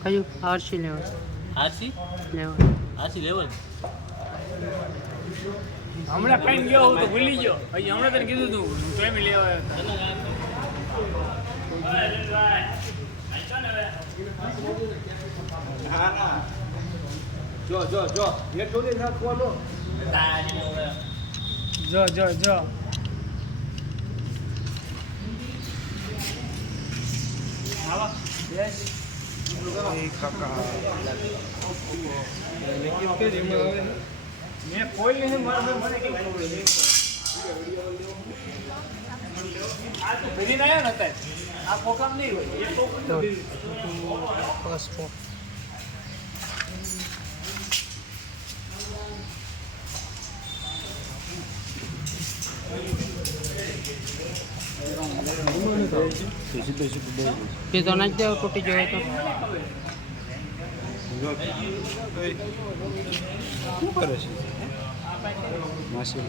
કયું RC level RC level level હમણાં ખાઈને ગયો હું તો ભૂલી ગયો હજી હમણાં તને કીધું તું તો એમ લેવા જો એટલું નહીં નાખવાનું જો મેં કોઈ નહીં મને કઈ આ તો ભરી ના આવ્યો ને આ પોકામ નહીં હોય એ પાસપોર્ટ પીધો નાખી દેવો તૂટી ગયો તો શું કરે છે માસી